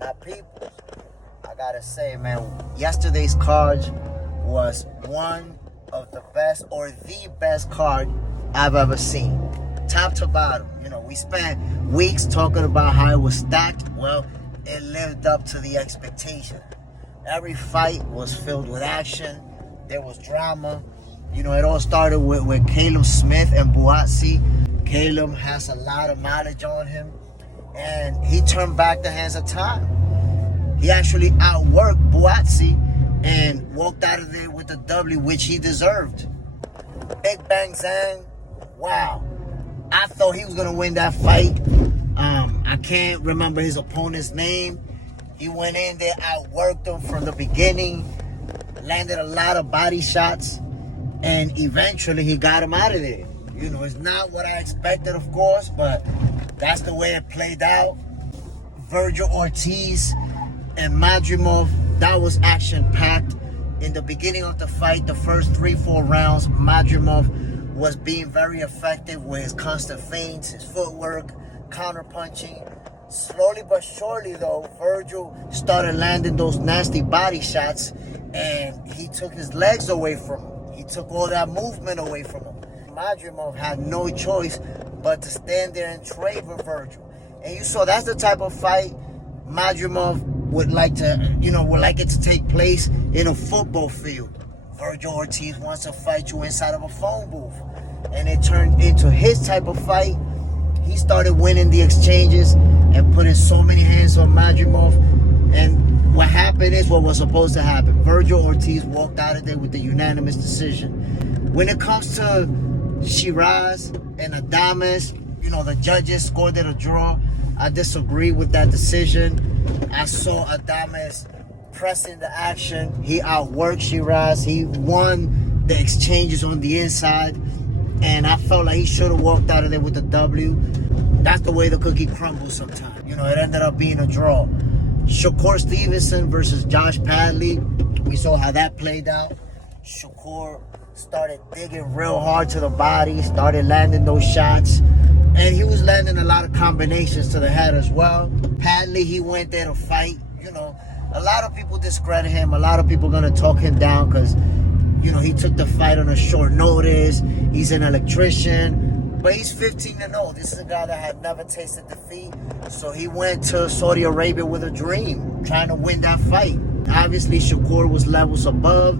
Now, people, I gotta say, man, yesterday's card was one of the best or the best card I've ever seen. Top to bottom. You know, we spent weeks talking about how it was stacked. Well, it lived up to the expectation. Every fight was filled with action. There was drama. You know, it all started with Callum Smith and Buatsi. Callum has a lot of mileage on him, and he turned back the hands of time. He actually outworked Buatsi and walked out of there with a W, which he deserved. Big Bang Zhang, wow. I thought he was going to win that fight. I can't remember his opponent's name. He went in there, outworked him from the beginning, landed a lot of body shots, and eventually he got him out of there. You know, it's not what I expected, of course, but that's the way it played out. Vergil Ortiz and Madrimov, that was action-packed. In the beginning of the fight, the first 3-4 rounds, Madrimov was being very effective with his constant feints, his footwork, counter-punching. Slowly but surely, though, Vergil started landing those nasty body shots, and he took his legs away from him. He took all that movement away from him. Madrimov had no choice but to stand there and trade with Vergil. And you saw that's the type of fight Madrimov would like it to take place in a football field. Vergil Ortiz wants to fight you inside of a phone booth. And it turned into his type of fight. He started winning the exchanges and putting so many hands on Madrimov. And what happened is what was supposed to happen. Vergil Ortiz walked out of there with a unanimous decision. When it comes to Sheeraz and Adames, you know, the judges scored it a draw. I disagree with that decision. I saw Adames pressing the action. He outworked Sheeraz. He won the exchanges on the inside. And I felt like he should have walked out of there with a W. That's the way the cookie crumbles sometimes. You know, it ended up being a draw. Shakur Stevenson versus Josh Paley. We saw how that played out. Shakur started digging real hard to the body, started landing those shots. And he was landing a lot of combinations to the head as well. Paley, he went there to fight. You know, a lot of people discredit him. A lot of people going to talk him down because, you know, he took the fight on a short notice. He's an electrician. But he's 15-0. This is a guy that had never tasted defeat. So he went to Saudi Arabia with a dream, trying to win that fight. Obviously, Shakur was levels above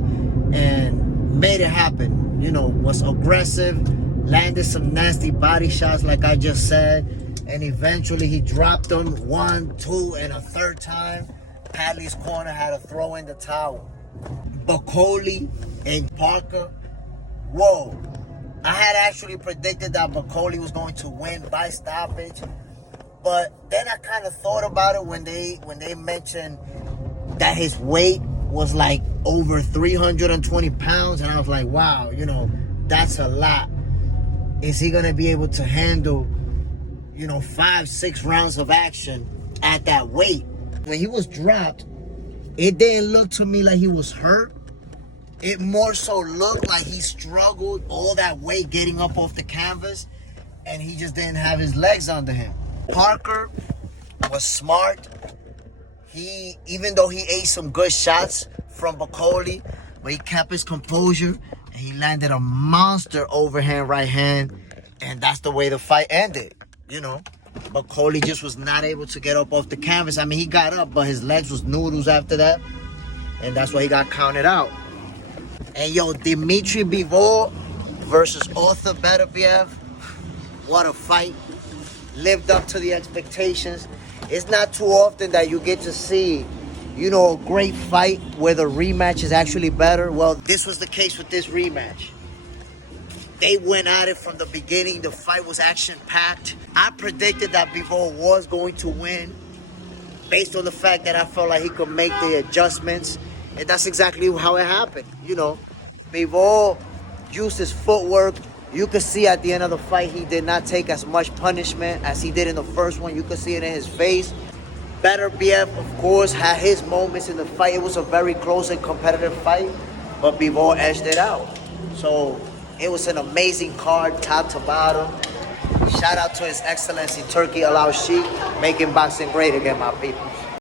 and made it happen. You know, was aggressive, landed some nasty body shots like I just said. And eventually he dropped them 1, 2, and a third time. Paley's corner had to throw in the towel. Bakole and Parker, whoa. I had actually predicted that Bakole was going to win by stoppage. But then I kind of thought about it when they mentioned that his weight was like over 320 pounds. And I was like, wow, you know, that's a lot. Is he going to be able to handle, you know, 5-6 rounds of action at that weight? When he was dropped, it didn't look to me like he was hurt. It more so looked like he struggled all that weight getting up off the canvas, and he just didn't have his legs under him. Parker was smart. Even though he ate some good shots from Bakole, but he kept his composure, and he landed a monster overhand right hand, and that's the way the fight ended, you know. Bakole just was not able to get up off the canvas. I mean, he got up, but his legs was noodles after that, and that's why he got counted out. And yo, Bivol versus Beterbiev, what a fight. Lived up to the expectations. It's not too often that you get to see, you know, a great fight where the rematch is actually better. Well, this was the case with this rematch. They went at it from the beginning. The fight was action-packed. I predicted that Bivol was going to win based on the fact that I felt like he could make the adjustments. And that's exactly how it happened. You know, Bivol used his footwork. You could see at the end of the fight, he did not take as much punishment as he did in the first one. You could see it in his face. Beterbiev, of course, had his moments in the fight. It was a very close and competitive fight, but Bivol edged it out. So it was an amazing card, top to bottom. Shout out to His Excellency Turkey Allow Sheik, making boxing great again, my people.